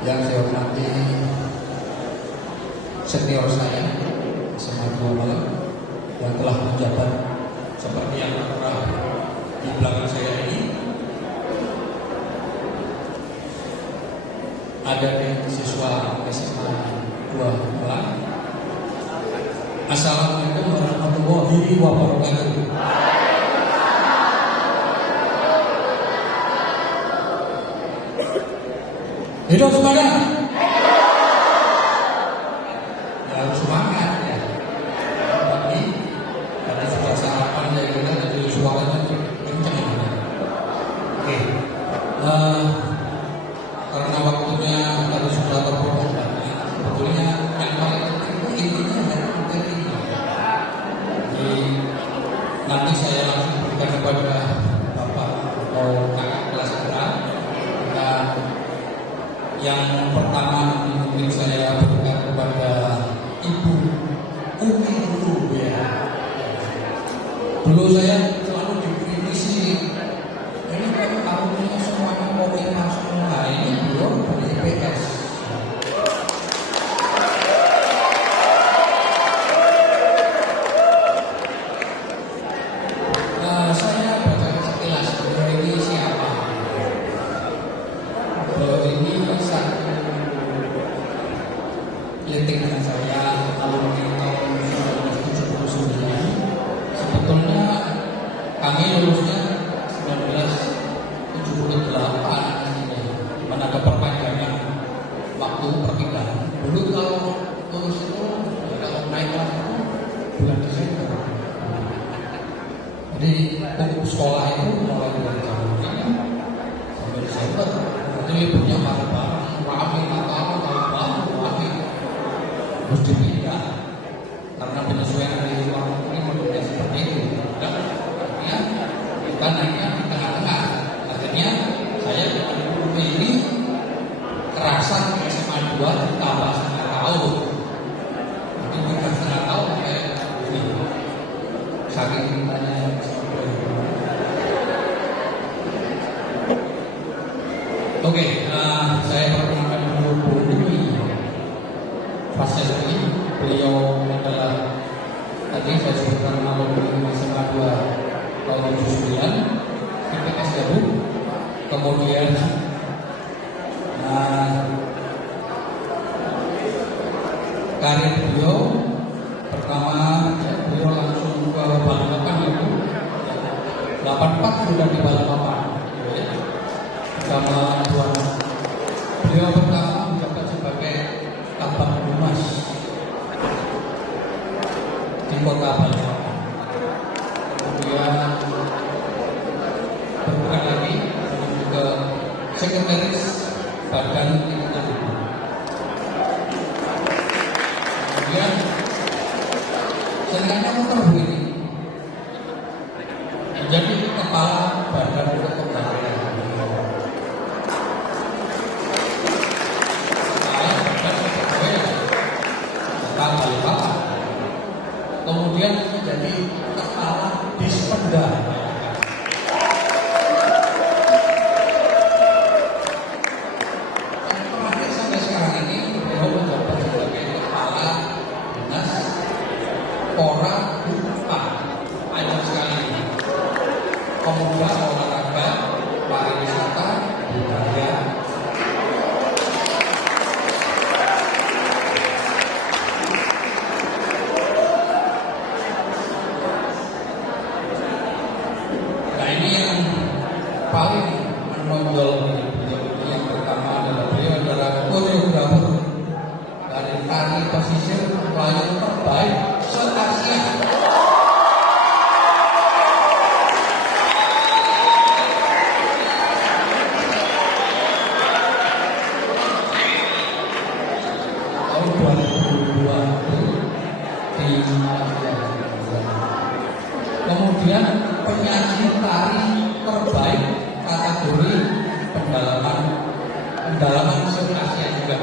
Yang saya hormati senior saya SMA 2 Malang yang telah menjabat seperti yang pernah di belakang saya ini. Ada siswa SMA 2 Malang. Assalamualaikum warahmatullahi wabarakatuh. Hidup semangat. Ya harus semangat ya. Tapi karena sudah sarapan ya kita jadi suaranya kencang ya. Oke. Karena waktunya tadi sudah terpotong banyak. Sebetulnya yang paling penting itu intinya dari materi. Jadi nanti saya langsung berikan kepada Bapak atau kakak kelas kita. Yang pertama mungkin saya berikan kepada Ibu Umi dulu ya. Dulu saya selalu dikritisi, ini kan alumni semuanya mau masuk, nah ini belum dari IPS. Saya baca sekilas beliau ini siapa? Beliau ini litik dengan saya alumni tahun 1979. Sebetulnya kami lulusnya 1978 mana ada perpanjangan waktu perpindahan. Dulu kalau lulus itu kalau naik kelas itu bulan Desember. Jadi untuk sekolah itu mulai dari Januari sampai Desember. Nanti liburnya bareng-bareng, rame Natal, tahun baru, rame. Harus dipindah karena penyesuaian dari luar negeri modelnya seperti itu. Dan akhirnya kita naiknya di tengah-tengah. Akhirnya saya dengan guru ini kerasa di SMA 2 ditambah setengah tahun. Nanti bukan setengah tahun kayak ini. Saking cintanya Oke, saya perkenalkan dulu Bu Umi Fasyazi. Beliau adalah tadi saya sebutkan alumni SMA 2 tahun 79 IPS Jabu. Kemudian karir beliau pertama beliau langsung ke Balikpapan itu 84 sudah di Balikpapan bersama Tuan. Beliau pertama menjabat sebagai Kabag Humas di Kota Balikpapan. Kemudian berbulan lagi menuju ke Sekretaris Badan Tingkatan. Kemudian sebenarnya motor begini menjadi kepala Badan Kepegawaian. Balikpapan. Kemudian menjadi kepala Dispenda. Yang terakhir sampai sekarang ini beliau menjabat sebagai kepala dinas Pora Dupa. Banyak sekali ini. Pemuda, olahraga, pariwisata, budaya. Paling menonjol beliau yang pertama adalah beliau adalah koreografer dari tari pesisir Melayu terbaik se-Asia. Tahun 2022 di Malaysia. Kemudian penyanyi tari terbaik kategori pendalaman se-Asia juga.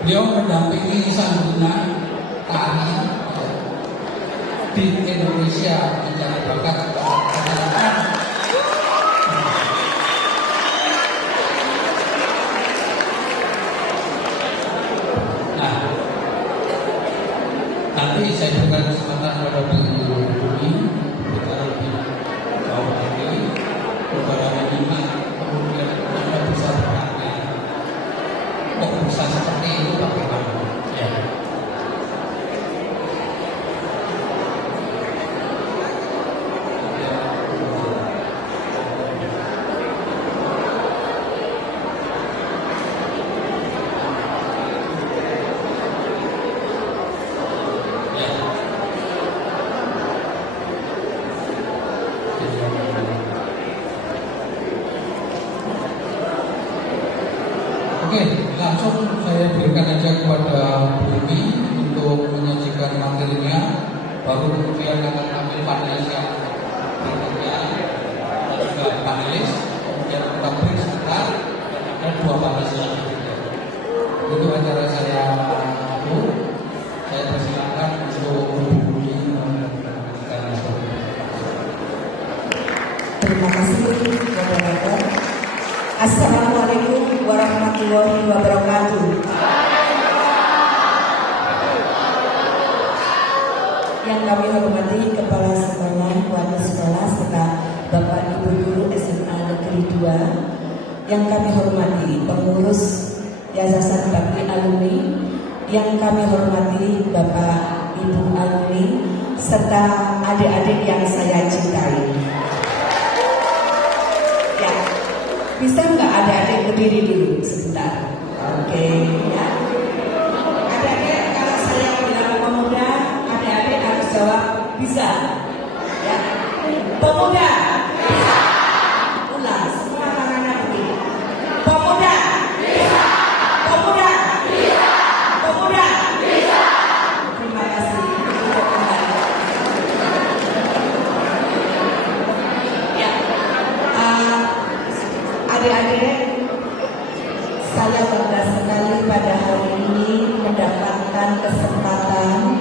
Beliau mendampingi santunan tari di Indonesia mencari bakat keterampilan. Nah, nanti saya berikan kesempatan pada Bu Bumi bicara lebih jauh lagi kepada menyimak, kemudian Anda bisa bertanya, kok bisa seperti itu bagaimana? Ya. Oke, langsung saya berikan aja kepada Bumi untuk menyajikan materinya. Baru kemudian akan ambil panelis yang berikutnya dan juga panelis. Kemudian kita break sebentar dan ada dua panelis yang berikutnya. Itu acara saya Bu. Saya persilakan untuk Bumi memberikan materi. Terima kasih Bapak-Bapak. Assalamualaikum warahmatullahi wabarakatuh. Yang kami hormati Kepala Sekolah, Wali Sekolah, serta Bapak Ibu Guru SMA Negeri 2. Yang kami hormati pengurus Yayasan Bakti Alumni. Yang kami hormati Bapak Ibu Alumni serta adik-adik yang saya cintai. Bisa nggak adik-adik berdiri dulu sebentar? Oke, ya. Adik-adik kalau saya bilang pemuda, adik-adik harus jawab bisa. Ya. Pemuda. Bisa. Ulang, semua tangannya begini. Pemuda. Bisa. Pemuda. Bisa. Pemuda. Bisa. Terima kasih. Ya. Adik-adik, saya bangga sekali pada hari ini mendapatkan kesempatan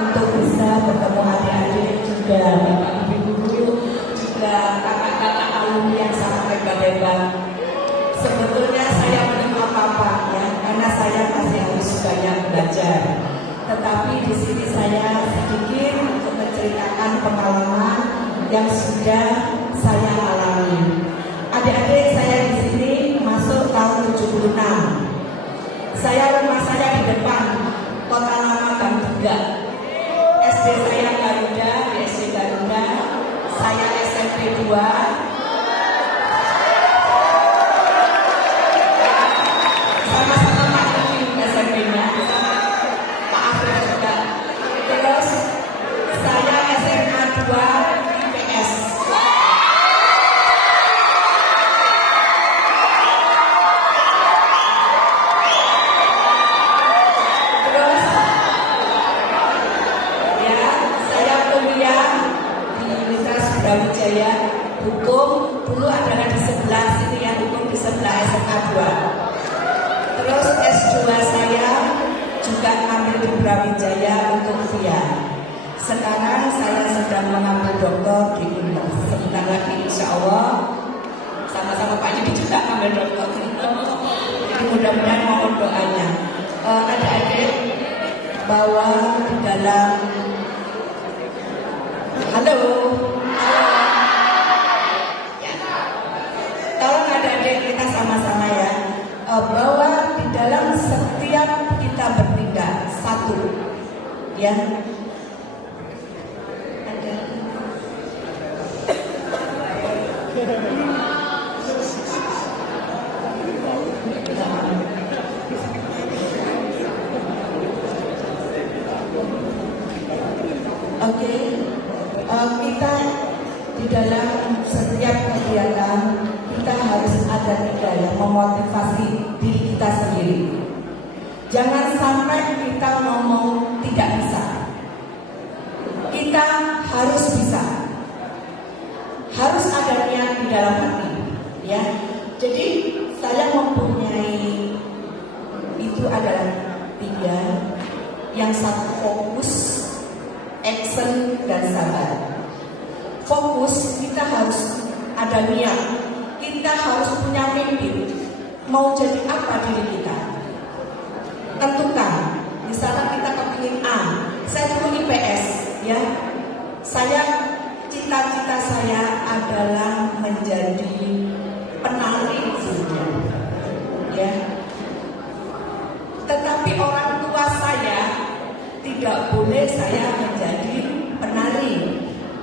untuk bisa bertemu adik-adik juga Bapak Ibu Guru, juga kakak-kakak alumni yang sangat hebat-hebat. Sebetulnya saya belum apa-apa ya, karena saya masih harus banyak belajar. Tetapi di sini saya sedikit untuk menceritakan pengalaman yang sudah saya alami. Adik-adik, saya di sini masuk tahun 76. Rumah saya di depan Kota Lama Gang 3. SD saya Garuda, di SD Garuda. Saya SMP 2. Sama-sama Pak Ibu SMP-nya, sama Pak Afri juga. Terus saya SMA 2 IPS. Wijaya hukum dulu adalah di sebelah sini ya, hukum di sebelah SMA 2. Terus S2 saya juga ambil di Brawijaya untuk via. Sekarang saya sedang mengambil doktor di UNER. Sebentar lagi insya Allah sama-sama Pak Yudi juga ambil doktor. Jadi mudah-mudahan mohon doanya. Adik-adik bahwa di dalam halo. Kita sama-sama ya, bahwa di dalam setiap kita bertindak satu ya ada oke, kita di dalam setiap kegiatan kita harus ada tiga yang memotivasi diri kita sendiri. Jangan sampai kita ngomong tidak bisa. Kita harus bisa. Harus ada niat di dalam hati, ya. Jadi saya mempunyai itu adalah tiga. Yang satu fokus, action, dan sabar. Fokus, kita harus ada niat, kita harus punya mimpi. Mau jadi apa diri kita? Tentukan. Di sana kita kepingin A. Saya dulu IPS, ya. Cita-cita saya adalah menjadi penari juga, ya. Tetapi orang tua saya tidak boleh saya menjadi penari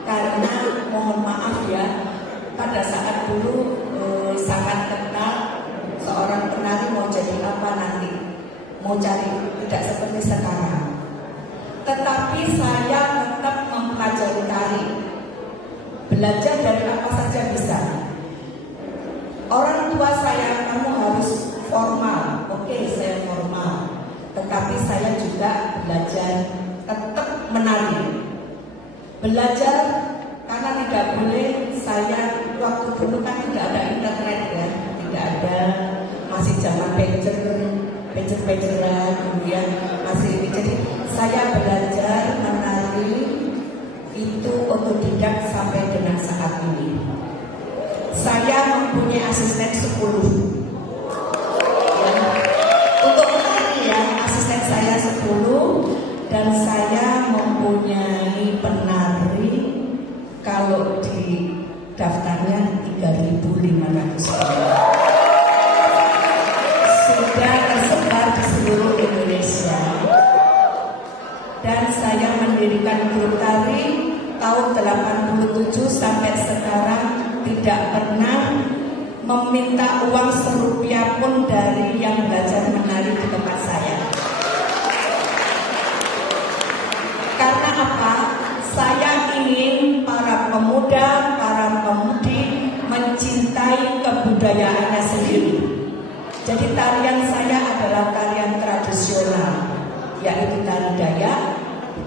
karena mohon maaf ya, pada saat dulu sangat kental seorang penari mau jadi apa nanti, mau cari, tidak seperti sekarang. Tetapi saya tetap mempelajari tari, belajar dari apa saja bisa. Orang tua saya, kamu harus formal. Oke, saya formal. Tetapi saya juga belajar tetap menari. Belajar karena tidak boleh saya, waktu dulu kan tidak ada internet ya, tidak ada, masih zaman pager-pageran kemudian masih ini. Jadi saya belajar menari itu otodidak sampai dengan saat ini. Saya mempunyai asisten 10. Untuk menari ya, asisten saya 10 dan saya mempunyai penari kalau di daftarnya 3.500 orang. Sudah tersebar di seluruh Indonesia. Dan saya mendirikan grup tari tahun 87 sampai sekarang tidak pernah meminta uang serupiah pun dari yang belajar menari di tempat saya. Karena apa? Saya ingin para pemuda, para pemudi mencintai kebudayaannya sendiri. Jadi tarian saya adalah tarian tradisional, yaitu tari Dayak,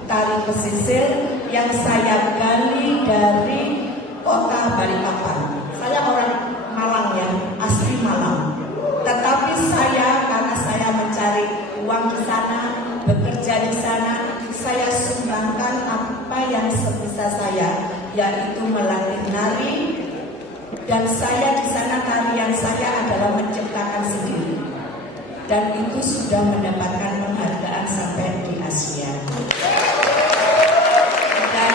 tari pesisir yang saya gali dari kota Balikpapan. Saya orang Malang ya, asli Malang. Tetapi karena saya mencari uang di sana, bekerja di sana, saya sumbangkan apa yang sebisa saya, yaitu melatih nari. Dan saya di sana tarian saya adalah menciptakan sendiri. Dan itu sudah mendapatkan penghargaan sampai di Asia. Dan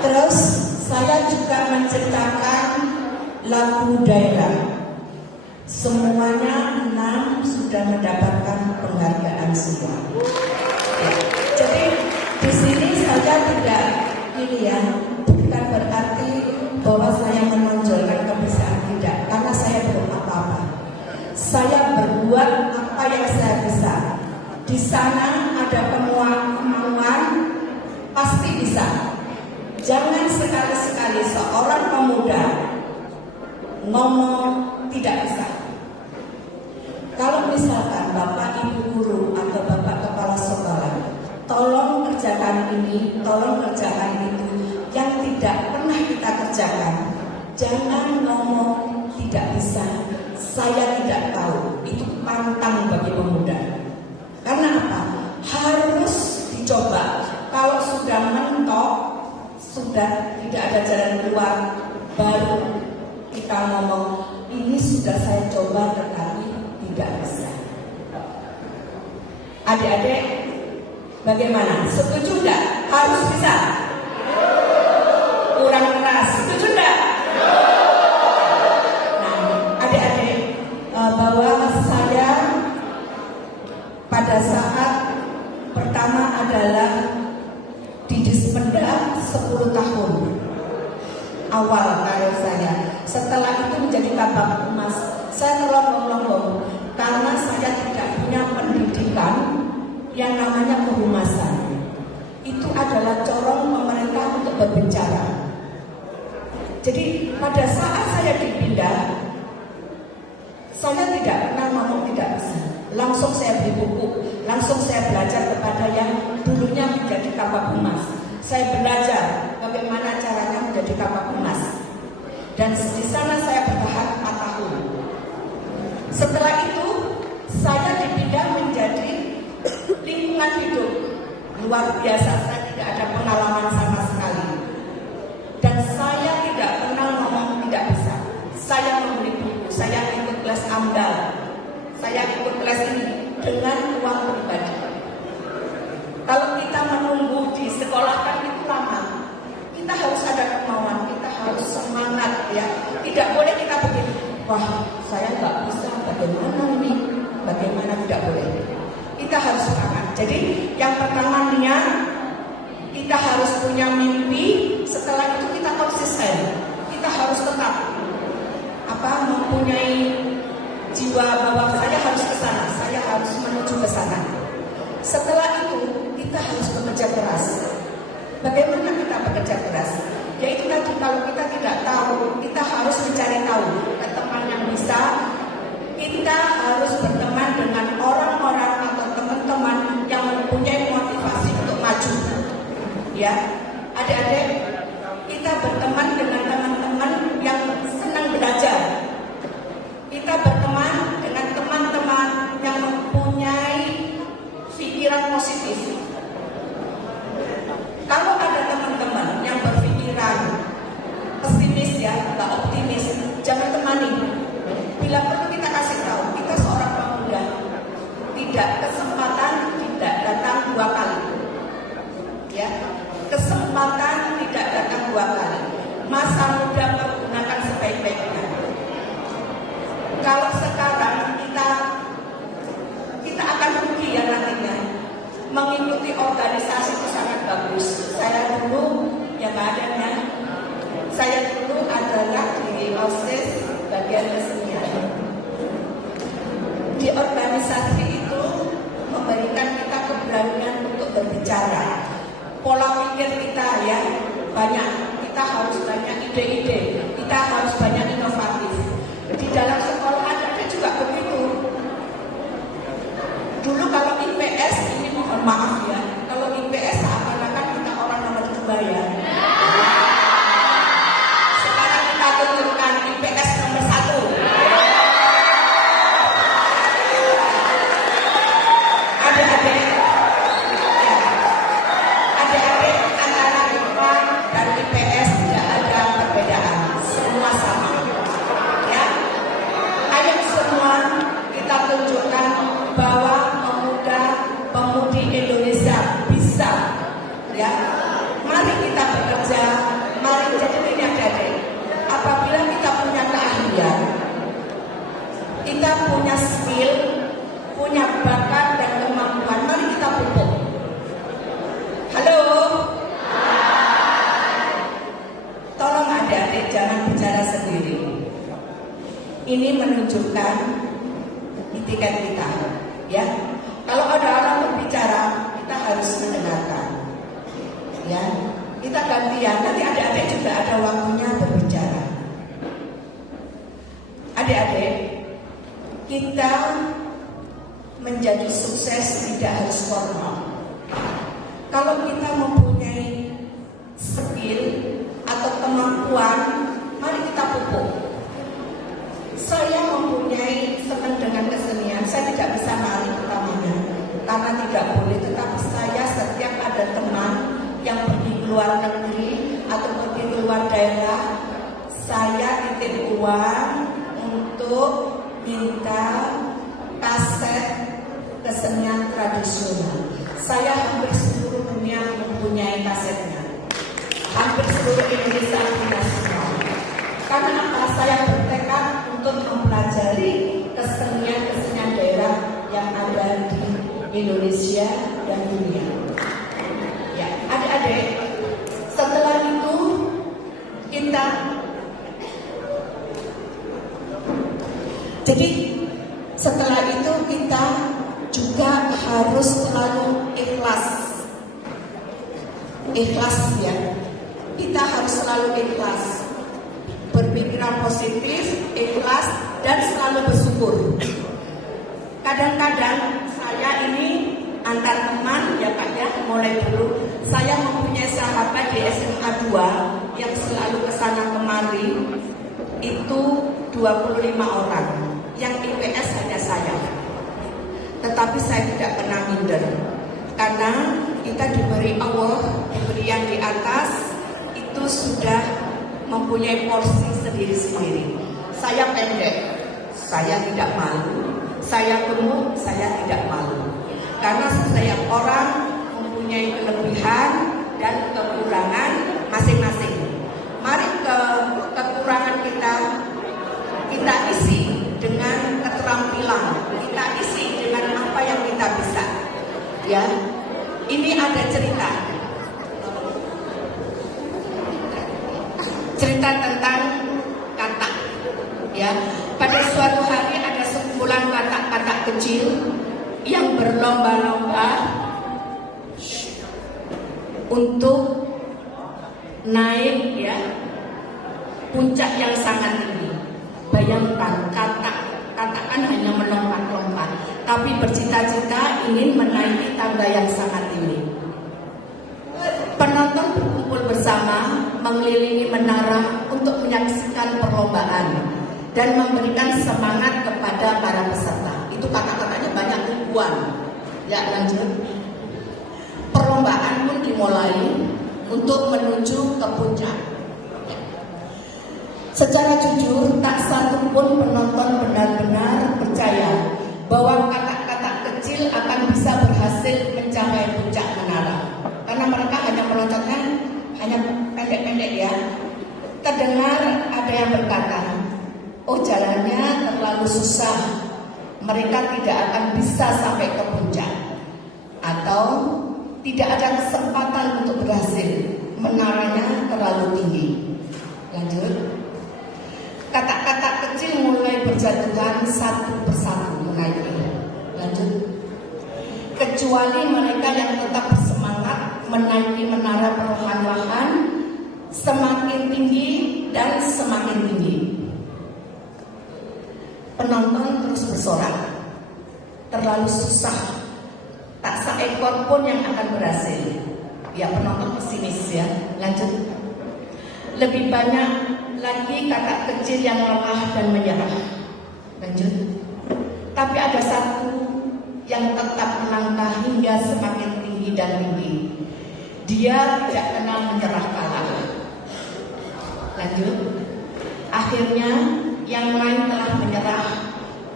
terus saya juga menciptakan lagu daerah. Semuanya 6 sudah mendapatkan penghargaan semua. Ya. Jadi di sini saya tidak bukan berarti bahwa saya menonjolkan kebiasaan, tidak, karena saya belum apa-apa. Saya berbuat apa yang saya bisa. Di sana ada kemauan, pasti bisa. Jangan sekali-sekali seorang pemuda ngomong tidak bisa. Kalau misalkan Bapak Ibu guru atau Bapak Kepala Sekolah, tolong kerjakan ini, tolong kerjakan itu, yang tidak pernah kita kerjakan, jangan ngomong tidak bisa, saya tidak tahu. Itu pantang bagi pemuda. Karena apa? Harus dicoba. Kalau sudah mentok, sudah tidak ada jalan keluar, baru kita ngomong, ini sudah saya coba tetapi tidak bisa. Adik-adik, bagaimana? Setuju enggak? Harus bisa? Kurang keras, setuju enggak? Nah, adik-adik, bahwa saya pada saat pertama adalah di Dispenda 10 tahun awal karir saya. Setelah itu menjadi Kabak Humas. Saya terlolong-lolong karena saya tidak punya pendidikan yang namanya kehumasan. Itu adalah corong pemerintah untuk berbicara. Jadi pada saat saya dipindah, saya tidak pernah ngomong tidak bisa. Langsung saya beli buku, langsung saya belajar kepada yang dulunya menjadi Kabak Humas. saya belajar bagaimana caranya menjadi kabak humas. Dan di sana saya bertahan 4 tahun. Setelah itu saya dipindah menjadi lingkungan hidup. Luar biasa, saya tidak ada pengalaman sama sekali. Dan saya tidak pernah ngomong tidak bisa. Saya membeli buku, saya ikut kelas AMDAL, saya ikut kelas ini dengan uang pribadi. Kalau kita menunggu di sekolah kan itu lama. Kita harus ada kemauan, kita harus semangat ya. Tidak boleh kita begini, wah saya nggak bisa, bagaimana nih? Bagaimana, tidak boleh. Kita harus semangat. Jadi yang pertama niat, kita harus punya mimpi. Setelah itu kita konsisten. Kita harus tetap mempunyai jiwa bahwa saya harus ke sana, saya harus menuju ke sana. Setelah itu kita harus bekerja keras. Bagaimana kita bekerja keras? Yaitu tadi, kalau kita tidak tahu, kita harus mencari tahu ke teman yang bisa. Kita harus berteman dengan orang-orang atau teman-teman yang mempunyai motivasi untuk maju. Ya, adik-adik, kita berteman dengan teman-teman yang senang belajar. Kita berteman dengan teman-teman yang mempunyai pikiran positif. Kalau ada teman-teman yang berpikiran pesimis ya, nggak optimis, jangan temani. Bila perlu kita kasih tahu, kita seorang pemuda, tidak kesempatan tidak datang 2 kali. Ya, kesempatan tidak datang 2 kali. Masa muda pergunakan sebaik-baiknya. Kalau sekarang kita akan rugi ya nantinya. Mengikuti organisasi itu sangat bagus. Saya dulu yang adanya, saya dulu adalah di OSIS bagian kesenian. Di organisasi itu memberikan kita keberanian untuk berbicara. Pola pikir kita ya banyak. Kita harus banyak ide-ide. Kita harus banyak inovatif. Di dalam sekolah ada juga begitu. Dulu kalau IPS ini mohon maaf ya, kalau IPS seakan-akan kita orang nomor 2 ya. Sekarang kita tunjukkan IPS nomor 1. Adik-adik, ya. Adik-adik antara IPA dan IPS tidak ada perbedaan, semua sama. Ya, ayo semua kita tunjukkan bahwa pemudi Indonesia bisa, ya. Mari kita bekerja, mari jadi ini adik-adik. Apabila kita punya keahlian, kita punya skill, punya bakat dan kemampuan, mari kita pupuk. Halo, tolong adik-adik jangan bicara sendiri. Ini menunjukkan etiket kita, ya. Kalau ada orang berbicara, kita harus mendengarkan. Ya, kita gantian. Nanti adik-adik juga ada waktunya berbicara. Adik-adik, kita menjadi sukses tidak harus formal. Kalau kita mempunyai skill atau kemampuan, mari kita pupuk. Saya mempunyai senang dengan kesenian. Saya tidak bisa nari pertamanya karena tidak boleh. Tetapi saya setiap ada teman yang pergi ke luar negeri atau pergi ke luar daerah, saya titip uang untuk minta kaset kesenian tradisional. Saya hampir seluruh dunia mempunyai kasetnya. Hampir seluruh Indonesia punya semua. Karena apa? Saya bertekad untuk mempelajari kesenian-kesenian daerah yang ada di Indonesia dan dunia. Ya, adik-adik, setelah itu kita setelah itu kita juga harus selalu ikhlas. Ikhlas ya. Kita harus selalu ikhlas. Berpikiran positif, ikhlas, dan selalu bersyukur. Kadang-kadang saya ini antar teman ya Pak ya, mulai dulu. Saya mempunyai sahabat di SMA 2 yang selalu kesana kemari, itu 25 orang. Yang IPS hanya saya. Tetapi saya tidak pernah minder, karena kita diberi Allah, diberi yang di atas, itu sudah mempunyai porsi sendiri-sendiri. Saya pendek, saya tidak malu. Saya gemuk, saya tidak malu. Karena setiap orang mempunyai kelebihan dan kekurangan masing-masing. Mari kekurangan kita isi dengan keterampilan, kita isi dengan apa yang kita bisa. Ya, ini ada cerita tentang kata. Ya, pada suatu hari ada sekumpulan kata-kata kecil yang berlomba-lomba untuk naik ya puncak yang sangat tinggi. Bayangkan katakan hanya melompat-lompat, tapi bercita-cita ingin menaiki tangga yang sangat tinggi. Penonton berkumpul bersama mengelilingi menara untuk menyaksikan perlombaan dan memberikan semangat kepada para peserta. Itu kata-katanya banyak ribuan. Ya, lanjut. Perlombaan pun dimulai untuk menuju ke puncak. Secara jujur, tak satu pun penonton benar-benar percaya bahwa kata-kata kecil akan bisa berhasil mencapai puncak menara. Karena mereka hanya meloncatnya hanya pendek-pendek ya. Terdengar ada yang berkata, oh jalannya terlalu susah, mereka tidak akan bisa sampai ke puncak. Atau tidak ada kesempatan untuk berhasil, menaranya terlalu tinggi. Lanjut. Kata-kata kecil mulai berjatuhan satu persatu menaiki. Lanjut. Kecuali mereka yang tetap bersemangat menaiki menara perlahan-lahan, semakin tinggi dan semakin tinggi. Penonton terus bersorak, terlalu susah, tak seekor pun yang akan berhasil. Ya, penonton pesimis ya. Lanjut. Lebih banyak lagi kata kecil yang lelah dan menyerah. Lanjut. Tapi ada satu yang tetap melangkah hingga semakin tinggi dan tinggi. Dia tidak kenal menyerah kalah. Lanjut. Akhirnya yang lain telah menyerah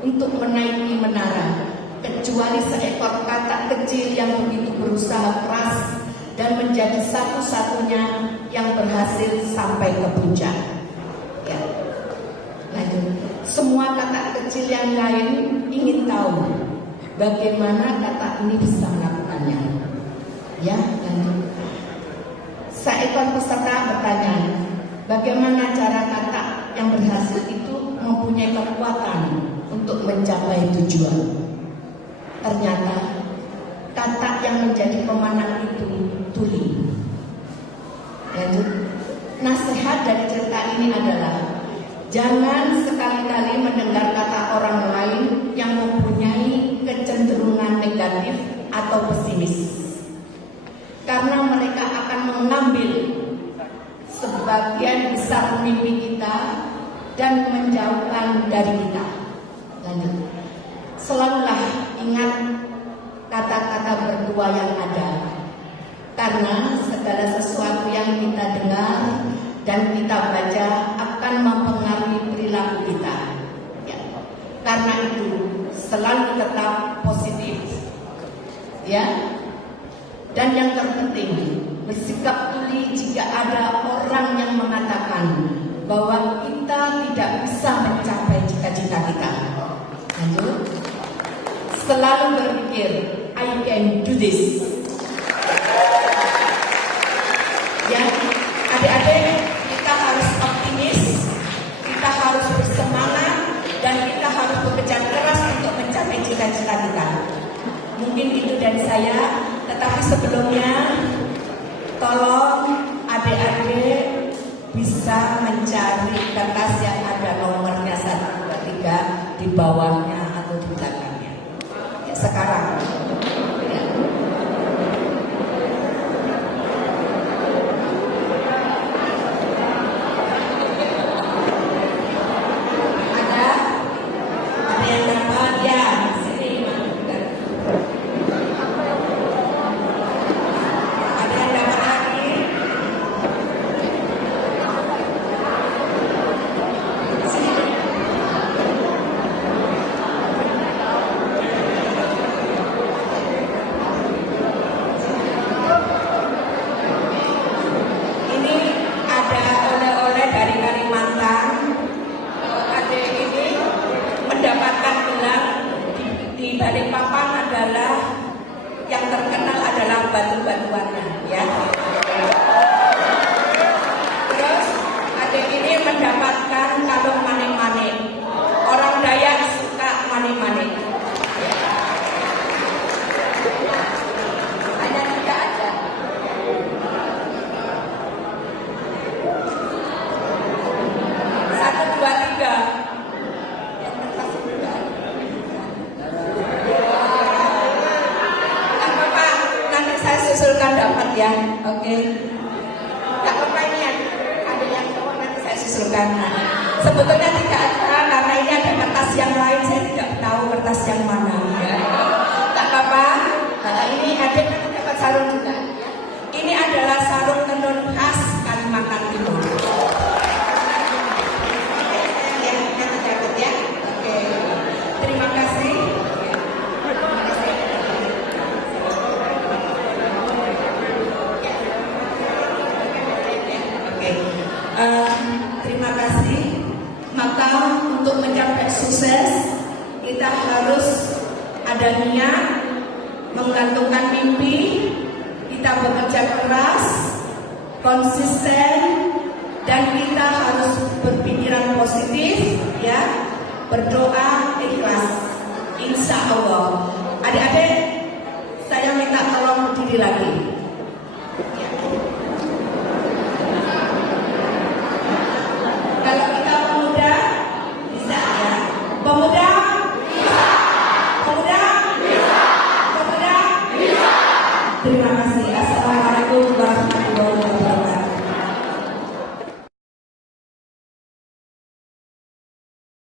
untuk menaiki menara, kecuali seekor kata kecil yang begitu berusaha keras dan menjadi satu-satunya yang berhasil sampai ke puncak. Ya. Lanjut. Semua kata kecil yang lain ingin tahu bagaimana kata ini bisa melakukannya. Ya, lanjut. Seekor peserta bertanya, bagaimana cara kata yang berhasil itu mempunyai kekuatan untuk mencapai tujuan. Ternyata kata yang menjadi pemenang itu tuli. Lanjut. Nasihat dari cerita ini adalah jangan sekali-kali mendengar kata orang lain yang mempunyai kecenderungan negatif atau pesimis, karena mereka akan mengambil sebagian besar mimpi kita dan menjauhkan dari kita. Lanjut. Selalulah ingat kata-kata berdua yang ada, karena segala sesuatu yang kita dengar dan kita baca akan mempengaruhi perilaku kita. Ya. Karena itu selalu tetap positif. Ya. Dan yang terpenting, bersikap tuli jika ada orang yang mengatakan bahwa kita tidak bisa mencapai cita-cita kita. Lanjut. Selalu berpikir, I can do this. Ya, adik-adik, kita harus optimis, kita harus bersemangat, dan kita harus bekerja keras untuk mencapai cita-cita kita. Mungkin itu dari saya, tetapi sebelumnya tolong adik-adik bisa mencari kertas yang ada nomornya 1, 2, 3 di bawahnya atau di belakangnya. Ya, sekarang. Ya. dikucilkan. Sebetulnya tidak ada, karena ini ada kertas yang lain, saya tidak tahu kertas yang mana. Ya. Tak apa-apa, ini adik dapat sarung juga. Ini adalah sarung tenun khas Kalimantan Timur. Ya, kita dapat ya. Oke, terima kasih. Terima kasih. Maka untuk mencapai sukses kita harus ada niat, menggantungkan mimpi, kita bekerja keras, konsisten, dan kita harus berpikiran positif, ya, berdoa ikhlas. Insya Allah. Adik-adik, saya minta tolong berdiri lagi.